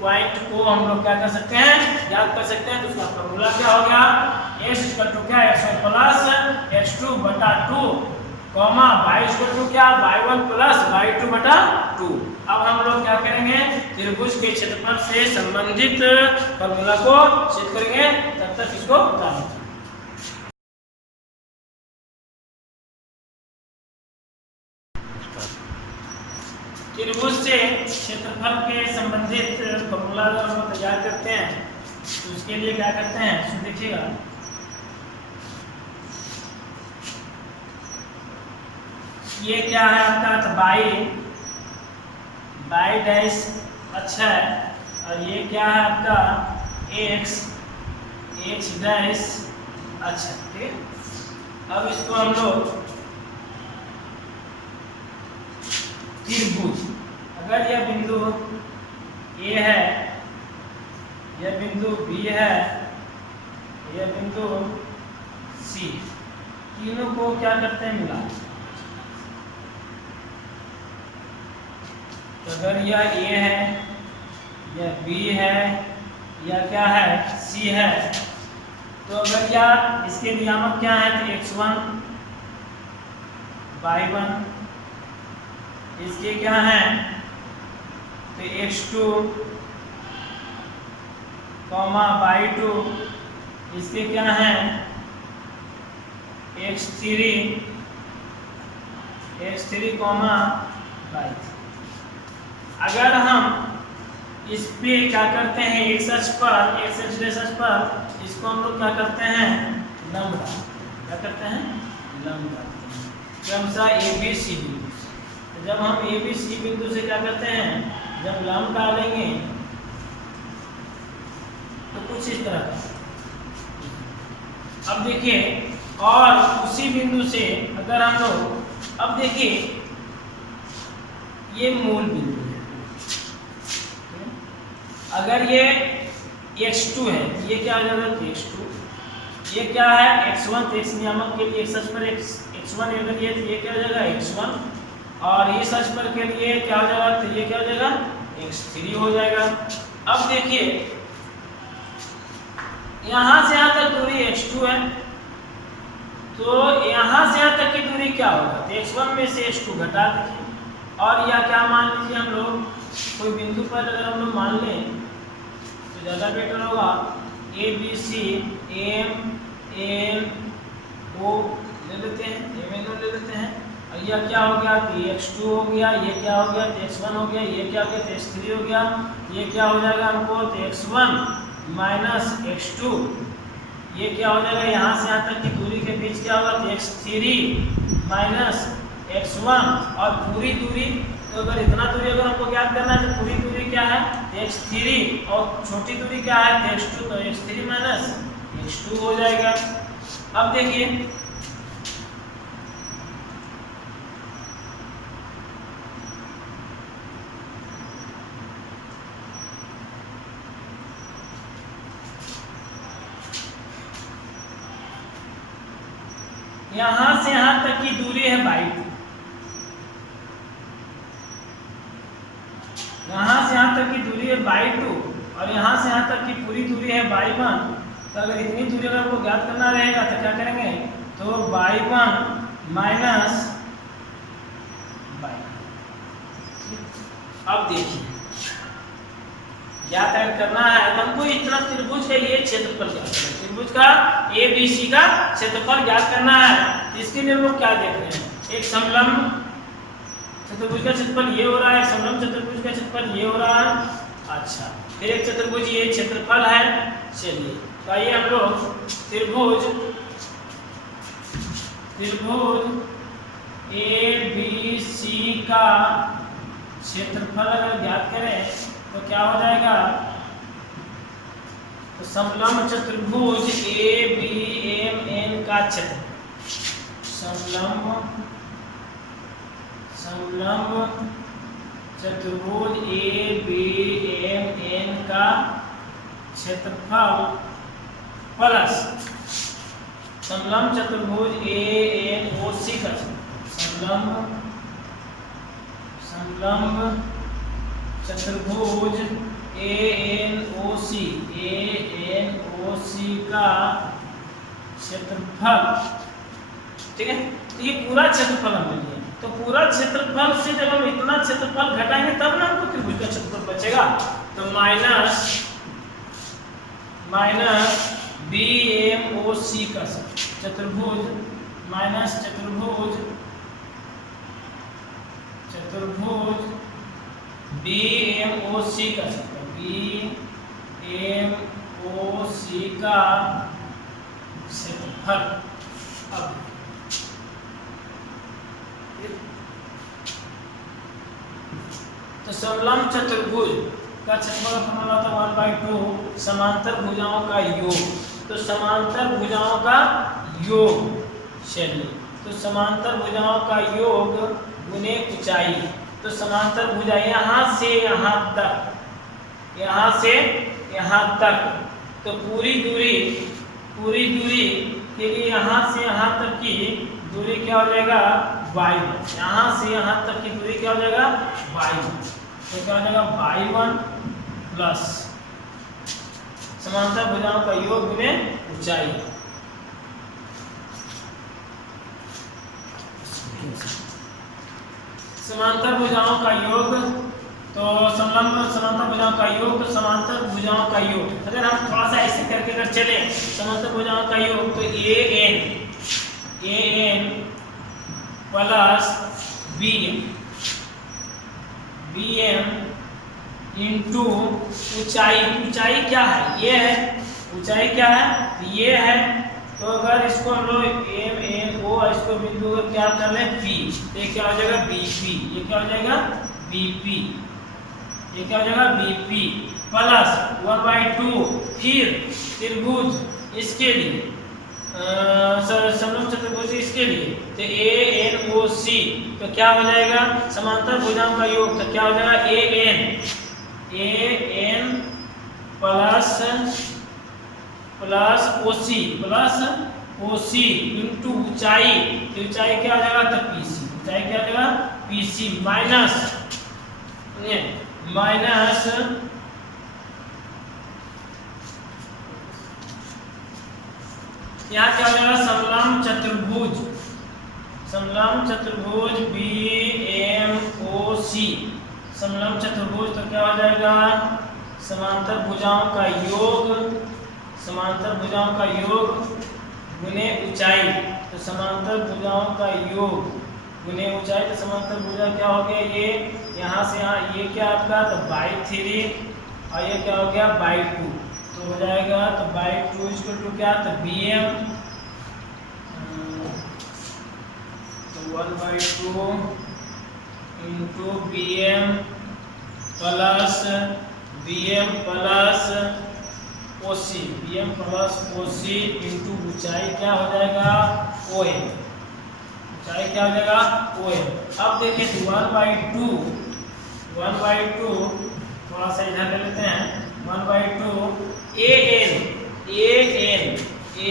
पॉइंट को हम लोग क्या कर सकते हैं, याद कर सकते हैं। तो उसका फॉर्मूला क्या हो गया, x इक्वल टू क्या, x1 प्लस x2 बटा 2 कॉमा y इक्वल टू क्या, y1 प्लस y2 बटा 2। अब हम लोग क्या करेंगे, त्रिभुज के क्षेत्रफल से संबंधित फॉर्मूला को सिद्ध करेंगे, तब तक इसको बता देंगे। त्रिभुज से क्षेत्रफल के संबंधित फॉर्मूला हम लोग तैयार करते हैं। तो उसके लिए क्या करते हैं, तो देखिएगा ये क्या है आपका, तो बाई डैश अच्छा है, और ये क्या है आपका x डैश अच्छा, ठीक है। अब इसको हम लोग त्रिभुज, अगर यह बिंदु A है, यह बिंदु B है, यह बिंदु C, तीनों को क्या करते हैं, मिला। तो अगर यह A है, यह B है, यह क्या है, C है, तो अगर यह इसके नियामक क्या है, तो x1 y1, इसके क्या है, तो x2 कॉमा y2, इसके क्या है, x3 कॉमा y3। अगर हम इस पे क्या करते हैं, x अक्ष पर इसको हम लोग क्या करते हैं, लंब, क्या करते हैं, लंब क्रमशः ABC बिंदु से। तो जब हम ABC बिंदु से क्या करते हैं, जब लंब डालेंगे तो कुछ इस तरह का। अब देखिए, और उसी बिंदु से अगर हम लोग, अब देखिए ये मूल बिंदु है, अगर ये x2 है तो ये क्या हो जाएगा, x2, ये क्या है x1, तो x नियामक के लिए x पर x1 अगर ये तो ये क्या हो जाएगा x1, और इस अक्ष पर के लिए क्या हो जाएगा, तो ये क्या हो जाएगा x3 हो जाएगा। अब देखिए यहाँ से यहाँ तक दूरी x2 है, तो यहाँ से यहाँ तक की दूरी क्या होगा, तो x1 में से x2 घटा दीजिए, और या क्या मान लीजिए हम लोग कोई बिंदु पर अगर हम लोग मान लें तो ज़्यादा बेटर होगा, A B C M N O ले लेते हैं, एम एन ओ ले लेते हैं, और यह क्या हो गया, तो x2 हो गया, ये क्या हो गया, तो x1 हो गया, ये क्या हो गया, तो x3 हो गया, ये क्या हो जाएगा हमको, तो x1 माइनस x2, ये क्या हो जाएगा, यहाँ से यहाँ तक की दूरी के बीच क्या होगा, तो x3 माइनस x1, और पूरी दूरी, तो अगर इतना दूरी अगर हमको ज्ञात करना है तो पूरी दूरी क्या है, तो x3, और छोटी दूरी क्या है, तो x2, तो x3 माइनस x2 हो जाएगा। अब देखिए यहाँ से यहाँ तक की दूरी है y2, यहाँ से यहाँ तक की दूरी है y2, और यहाँ से यहाँ तक की पूरी दूरी है y1, तो अगर इतनी दूरी अगर आपको ज्ञात करना रहेगा तो क्या करेंगे, तो y1 माइनस y। अब देखिए ज्ञात करना है तो हमको इतना त्रिभुज का ये क्षेत्रफल ज्ञात करना है, त्रिभुज का ABC का क्षेत्रफल ज्ञात करना है। इसके लिए हम लोग क्या देख रहे हैं, एक समलंब चतुर्भुज का क्षेत्रफल ये हो रहा है, समलंब चतुर्भुज का क्षेत्रफल ये हो रहा है। अच्छा, फिर एक चतुर्भुज ये क्षेत्रफल है। चलिए तो आइए हम लोग त्रिभुज ABC का क्षेत्रफल अगर ज्ञात करें तो क्या हो जाएगा, तो समलंब चतुर्भुज ABMN का क्षेत्रफल, समलंब चतुर्भुज ABMN का क्षेत्रफल प्लस समलंब चतुर्भुज ANOC का समलंब चतुर्भुज ANOC का क्षेत्रफल। ठीक है, तो ये पूरा क्षेत्रफल हम ले, तो पूरा क्षेत्रफल से जब हम इतना क्षेत्रफल घटाएंगे तब ना हमको त्रिभुज का क्षेत्रफल बचेगा। तो माइनस BMOC का चतुर्भुज माइनस चतुर्भुज BMOC का क्षेत्रफल। अब तो समलंब चतुर्भुज का क्षेत्रफल फॉर्मूला था 1/2 समांतर भुजाओं का योग। तो समांतर भुजाओं का योग, चलिए तो समांतर भुजाओं का योग गुने ऊंचाई। तो समांतर भुजा यहाँ से यहाँ तक, यहाँ से यहाँ तक, तो पूरी दूरी के लिए यहाँ से यहाँ तक की दूरी क्या हो जाएगा, y1। यहाँ से यहाँ तक की दूरी क्या हो जाएगा, y1। तो क्या हो जाएगा y1 प्लस समांतर भुजाओं का योग गुने ऊंचाई। समांतर भुजाओं का योग, तो समांतर भुजाओं का योग, तो समांतर भुजाओं का योग अगर हम थोड़ा सा ऐसे करके अगर चले, समांतर भुजाओं का योग तो AN प्लस BM इंटू ऊंचाई क्या है, ये है ऊंचाई क्या है, ये है। तो अगर इसको हम लोग MNO इसको बिंदु क्या कर लें P, तो ये क्या हो जाएगा BP, ये क्या हो जाएगा BP, ये क्या हो जाएगा BP प्लस 1/2 फिर त्रिभुज इसके लिए समलंब चतुर्भुज इसके लिए तो ANOC, तो क्या हो जाएगा समांतर भुजाओं का योग, तो क्या हो जाएगा AN प्लस ओसी इंटू ऊंचाई, तो ऊंचाई क्या आ जाएगा, तो पीसी, ऊंचाई क्या आ जाएगा, पीसी माइनस यहाँ क्या हो जाएगा, समलंब चतुर्भुज BMOC, समलंब चतुर्भुज तो क्या हो जाएगा, समांतर भुजाओं का योग गुने ऊंचाई, तो समांतर भुजाओं का योग गुने ऊंचाई, तो समांतर भुजा क्या हो गया, ये यहाँ से यहाँ, ये क्या आपका, तो /3 और ये क्या हो गया, /2, तो हो जाएगा, तो /2 इक्वल टू क्या, तो BM, तो 1/2 into BM plus OC into ऊंचाई क्या हो जाएगा, OM, ऊंचाई क्या हो जाएगा, OM। अब देखिए 1/2 थोड़ा सा इधर ले लेते हैं, 1/2 AN A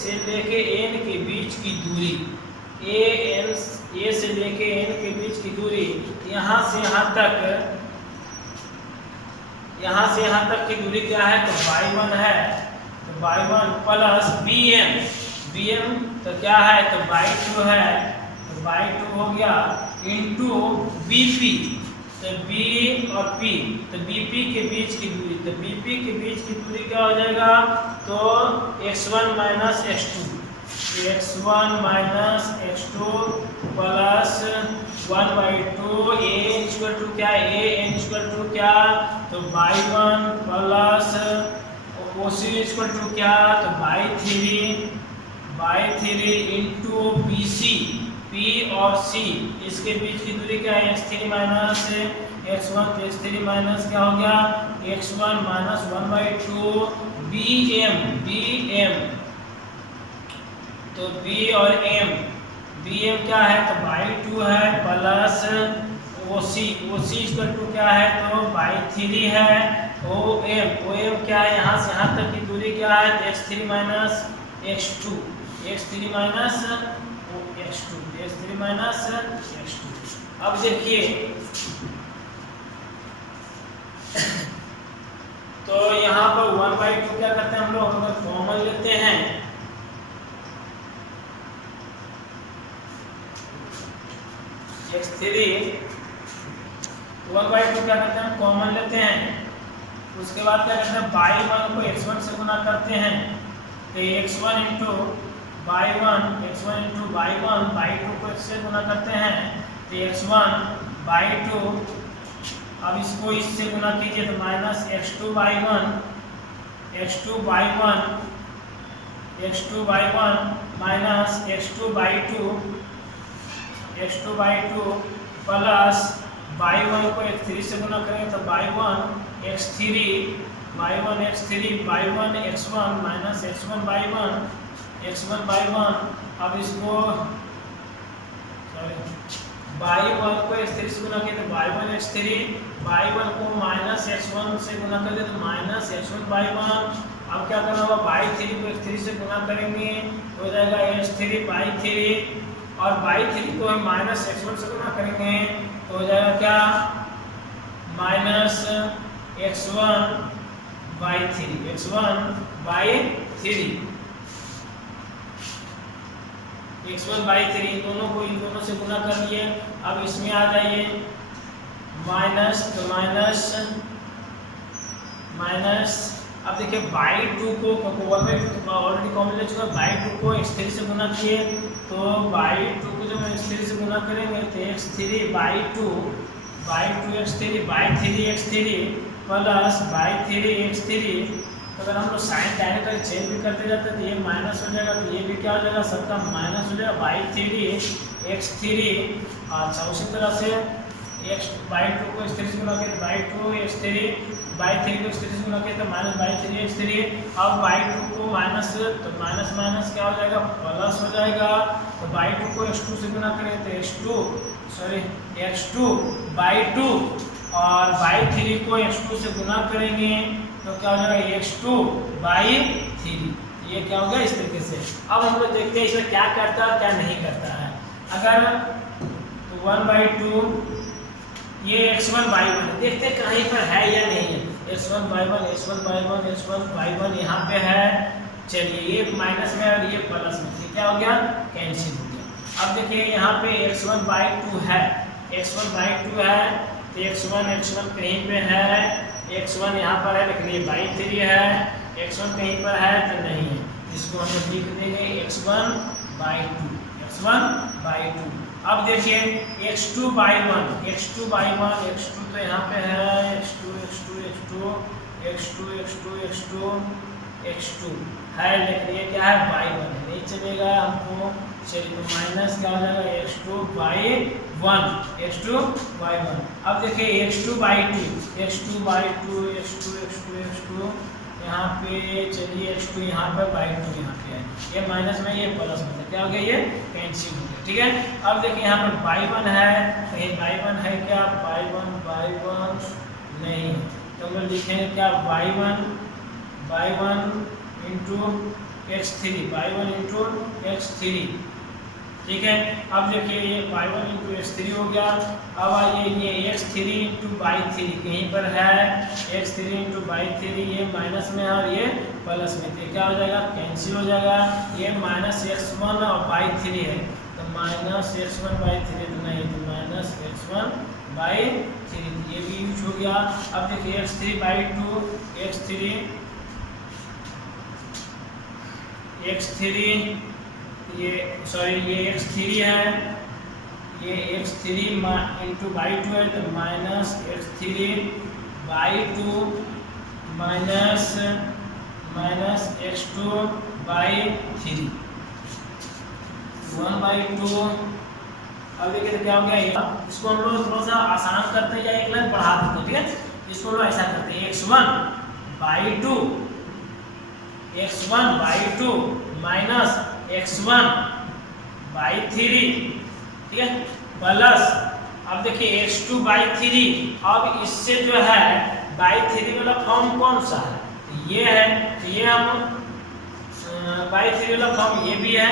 से लेके N के बीच की दूरी, A से लेके N के बीच की दूरी, यहाँ से यहाँ तक की दूरी क्या है, तो y1 है, तो y1 प्लस BM तो क्या है, तो y2 है, तो y2 हो गया इंटू BP, तो B और P, तो BP के बीच की दूरी, तो BP के बीच की दूरी क्या हो जाएगा, तो x1 minus x2 plus 1/2 AN equal to क्या, तो y1 plus OC equal to क्या, तो /3 इंटू BC, P और C इसके बीच की दूरी क्या है, x3 माइनस x1, तो x3 माइनस क्या हो गया, x1 माइनस 1/2 BM, तो B और M, BM क्या है, तो /2 है प्लस OC इक्वल टू क्या है, तो /3 है, OM क्या है, यहाँ से यहाँ तक की दूरी क्या है, तो x3 माइनस x2, अब देखिए तो यहाँ पर 1/2 क्या करते हैं हम लोग, अगर कॉमन लेते हैं, x3 1/2 क्या करते हैं, कॉमन लेते हैं, उसके बाद क्या करते हैं, y1 को x1 से गुना करते हैं, तो x1 इंटू y1 y2 को x से गुना करते हैं, तो x1 y2, अब इसको इससे गुना कीजिए, तो minus x2 y1 minus x2 by2 plus y1 को x3 से गुना करेंगे, तो y1 x3 x1 minus x1 y1, अब इसको y1 को x3 से गुना किया, तो y1 x3, y1 को माइनस x1 से गुना कर दिया, तो माइनस x1 y1, अब क्या करना होगा, y3 को x3 से गुना करेंगे, हो जाएगा x3 y3, और y3 को हम माइनस x1 से गुना करेंगे, तो हो जाएगा क्या, माइनस x1 by3 इन दोनों से गुना कर लिए। अब इसमें आ जाइए, माइनस, तो माइनस अब देखिए y2 को ऑलरेडी कॉमन ले चुका, y2 को x3 से गुना किए, तो y2 को जब x3 से गुना करेंगे, तो x3 y2 x3 plus y3 x3, अगर हम लोग साइन डायरेक्ट चेंज भी करते जाते हैं, तो ये माइनस हो जाएगा, तो ये भी क्या हो जाएगा, सबका माइनस हो जाएगा, y3 x3, अच्छा उसी तरह से y2 को x3 से गुना किया, तो y2 x3 y3 को x3 से गुना किया, तो माइनस y3 x3, अब y2 को माइनस, तो माइनस क्या हो जाएगा, प्लस हो जाएगा, तो y2 को x2 से गुना करें, तो x2 by2, और y3 को x2 से गुना करेंगे, तो क्या हो जाएगा x2/3। ये क्या होगा इस तरीके से। अब हम लोग देखते हैं इसमें क्या करता है और क्या नहीं करता है। अगर 1/2 ये x1/1 देखते हैं कहीं पर है या नहीं है। x1/1 यहाँ पे है। चलिए ये माइनस में और ये प्लस में, ये क्या हो गया कैंसिल हो गया। अब देखिए यहाँ पे x1/2 है, x1/2 है तो x1 कहीं पे है, x1 यहाँ पर है लेकिन ये /3 है, x1 कहीं पर है तो नहीं है, इसको हम लोग लिख देंगे x1/2। अब देखिए x2/1 तो यहाँ पे है x2 है लेकिन ये क्या है y1 है, नहीं चलेगा हमको। चलिए तो माइनस क्या हो जाएगा x2/1। अब देखिए x2/2 यहाँ पे। चलिए x2 यहाँ पे y2 यहाँ पे है, ये माइनस में ये प्लस में, क्या हो गया ये कैंसिल हो गया। ठीक है। अब देखिए यहाँ पर y1 है, कहीं y1 है क्या, y1 नहीं, तो हम लोग लिखेंगे क्या y1 इंटू x3 ठीक है। अब देखिए ये y1 इंटू x3 हो गया। अब आइए ये x3 इंटू y3 कहीं पर है, x3 इंटू y3 ये माइनस में है और ये प्लस में, तो क्या हो जाएगा कैंसिल हो जाएगा। ये माइनस x1 और y3 है तो माइनस x1/3 तो नहीं, तो माइनस x1/3 ये भी यूज हो गया। अब देखिए x3/2 ये x3 है, ये x3 इंटू y2 है तो माइनस x3/2 माइनस x2/3 1/2। अब देखिए तो क्या हो गया, इसको हम लोग थोड़ा सा आसान करते हैं या एक लाइन बढ़ा देते हैं। ठीक है, इसको हम लोग ऐसा करते हैं x1/2 माइनस x1/3 ठीक है प्लस। अब देखिए x2/3, अब इससे जो है by3 वाला फॉर्म कौन सा है, ये है, तो ये हम by3 वाला फॉर्म ये भी है,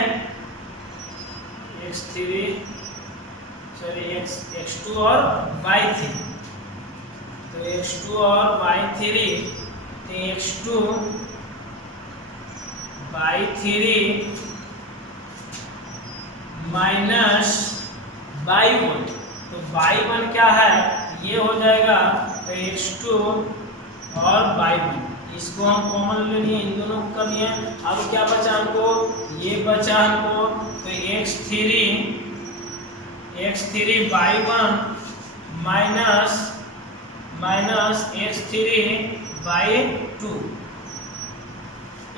x2 और y3, तो x2 और y3 तो x2/3 माइनस y1, तो y1 क्या है ये हो जाएगा, तो x2 और y1 इसको हम कॉमन ले लिए, इन दोनों को कर लिए। अब क्या बचा हमको, ये बचा हमको, तो x3/1 माइनस x3/2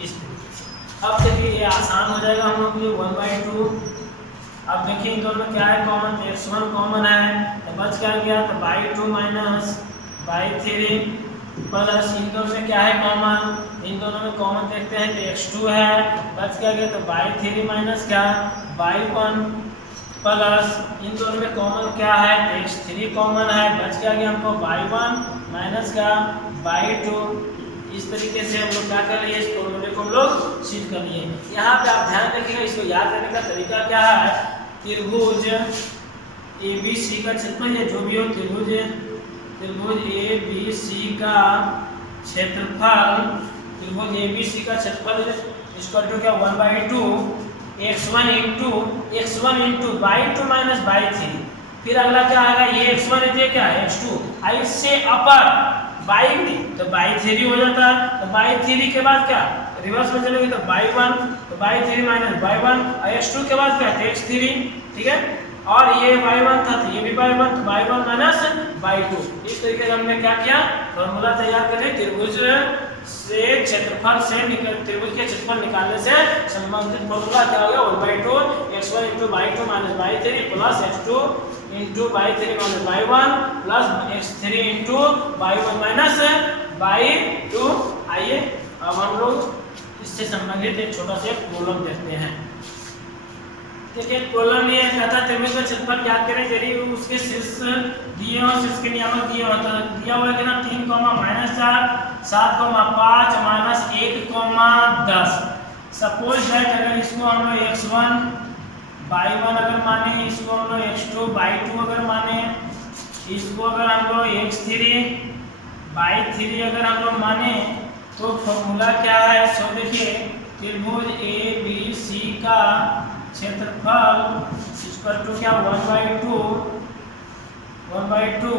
इस तरीके से। अब देखिए ये आसान हो जाएगा हम लोग के लिए 1/2। अब देखिए इन दोनों में क्या है कॉमन, x1 कॉमन है तो बच क्या गया, तो y2 माइनस y3 प्लस इन दोनों में क्या है कॉमन, इन दोनों में कॉमन देखते हैं तो x2 है, बच क्या गया, तो y3 माइनस क्या y1 प्लस इन दोनों में कॉमन क्या है, तो x3 कॉमन है, बच क्या गया हमको y1 माइनस क्या y2। इस तरीके से हम लोग क्या कर लिए, इस फॉर्मूले को हम लोग सिद्ध कर लिए। यहाँ पे आप ध्यान रखिएगा, इसको याद करने का तरीका क्या है, त्रिभुज ABC का क्षेत्रफल या जो भी हो, त्रिभुज ABC का क्षेत्रफल, त्रिभुज ABC का क्षेत्रफल इसका क्या 1/2 x1 into y2 minus y3। फिर अगला क्या आएगा, ये x1 है क्या x2, इससे अपर y3 तो y3 हो जाता है, तो y3 के बाद क्या रिवर्स में चलोगे तो y1, तो y3 माइनस y1 और x2 के बाद क्या है x3। ठीक है, और ये y1 था तो ये भी y1, तो y1 माइनस y2। इस तरीके से हमने क्या किया, फॉर्मूला तैयार कर लिया। त्रिभुज से क्षेत्रफल से त्रिभुज के क्षेत्रफल निकालने से संबंधित फॉर्मूला क्या हो गया, 1/2 x1 into y2 minus y3 plus x2 into y3 minus y1 plus x3 into y1 minus y2। आइए अब हम लोग इससे संबंधित एक छोटा सा प्रॉब्लम देखते हैं। देखिए कॉलम ये कहता है त्रिभुज का क्षेत्रफल ज्ञात करें यदि उसके शीर्ष दिए हो, शीर्ष के नियामक दिए हो, तो दिया हुआ है कि ना 3, -4, 7, 5 -1, 10। सपोज दैट अगर इसको हम लोग x1/1 अगर माने, इसको हम लोग x2/2 अगर माने, इसको अगर हम लोग x3/3 अगर हम लोग माने, तो फॉर्मूला क्या है? सो देखिए त्रिभुज ABC का क्षेत्रफल इक्वल टू क्या 1/2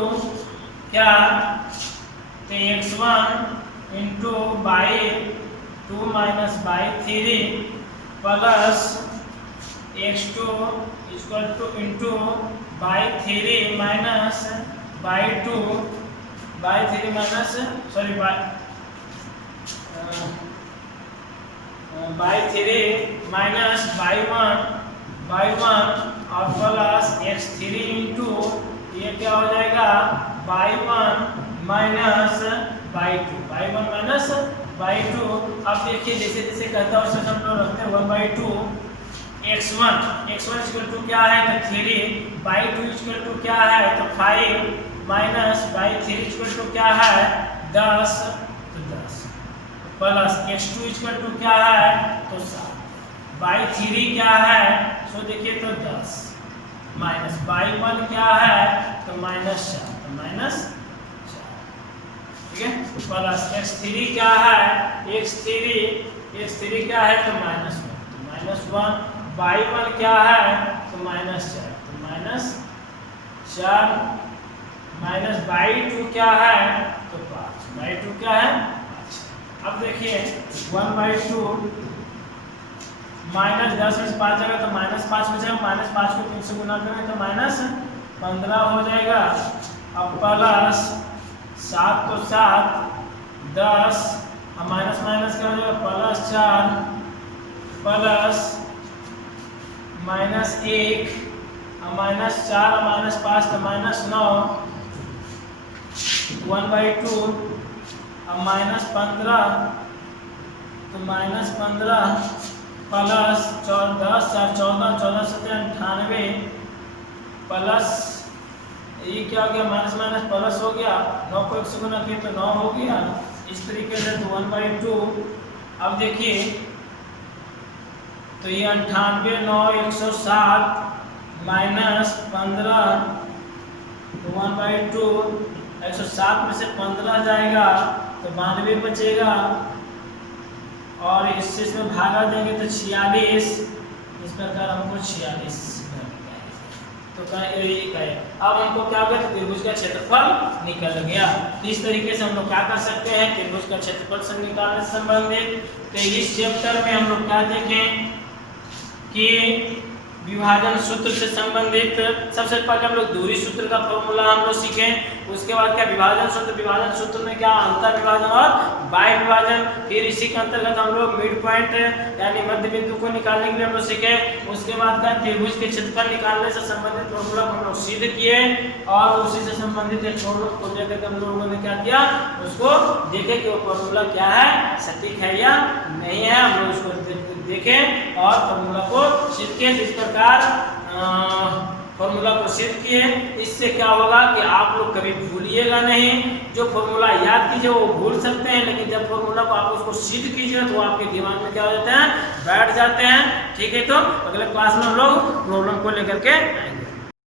क्या, तो x1 × 2 - 3 plus x2 equal to × 3 minus 2 3 minus sorry 3 minus 1 और प्लस x3 इंटू ये क्या हो जाएगा 1 माइनस 2। अब देखिए जैसे जैसे कहता है उससे हम लोग रखते हैं 1/2 x1 इक्वल टू क्या है तो 3/2 इक्वल टू क्या है तो 5 माइनस 3 इक्वल टू क्या है 10 तो 10 प्लस x2 इक्वल टू क्या है तो 7/3 क्या है सो देखिए तो 10 माइनस 1 क्या है तो -4 तो -4 ठीक है प्लस x3 क्या है x3 क्या है तो -1 तो -1/1 क्या है तो -4 तो -4 -/2 क्या है तो 5/2 क्या है 5। अब देखिए 1/2 -10 में से 5 जाएगा तो -5 बचेगा, -5 को 3 से गुना करें तो -15 हो जाएगा। अब प्लस 7 तो 7 10 अब माइनस क्या हो जाएगा +4 प्लस -1 अब -4 और -5 तो -9 1/2 अब -15 तो -15 प्लस 14 14 17 98 प्लस ये क्या हो गया माइनस प्लस हो गया 9 को 1 से गुना किया तो 9 हो गया। इस तरीके से तो 1/2 अब देखिए तो ये 98 9 107 -15 तो 1/2 107 में से 15 जाएगा तो 92 बचेगा और इससे इसमें भागा देंगे तो 46 इस प्रकार हमको 46 तो अब हमको क्या हो गया तो त्रिभुज का क्षेत्रफल निकल गया। इस तरीके से हम लोग क्या कर सकते हैं त्रिभुज का क्षेत्रफल से निकालने से संबंधित। तो इस चैप्टर में हम लोग क्या देखें कि विभाजन सूत्र से संबंधित सबसे पहले हम लोग दूरी सूत्र का फॉर्मूला हम लोग सीखें, उसके बाद क्या विभाजन सूत्र में क्या अंतर विभाजन और बाह्य विभाजन, फिर इसी के अंतर्गत हम लोग मिड पॉइंट यानी मध्य बिंदु को निकालने के लिए हम लोग सीखे। उसके बाद क्या त्रिभुज के क्षेत्रफल निकालने से संबंधित फॉर्मूला हम लोग सिद्ध किए और उसी से संबंधित एक फॉर्मूला को लेकर हम लोगों ने क्या किया उसको देखे कि वो फॉर्मूला क्या है सटीक है या नहीं है, हम लोग उसको देखें और फॉर्मूला को सिद्ध किए। इस प्रकार फॉर्मूला को सिद्ध किए, इससे क्या होगा कि आप लोग कभी भूलिएगा नहीं। जो फॉर्मूला याद कीजिए वो भूल सकते हैं, लेकिन जब फॉर्मूला को आप उसको सिद्ध कीजिए तो आपके दिमाग में क्या हो जाते हैं बैठ जाते हैं। ठीक है, तो अगले क्लास में हम लोग प्रॉब्लम को लेकर के आएंगे।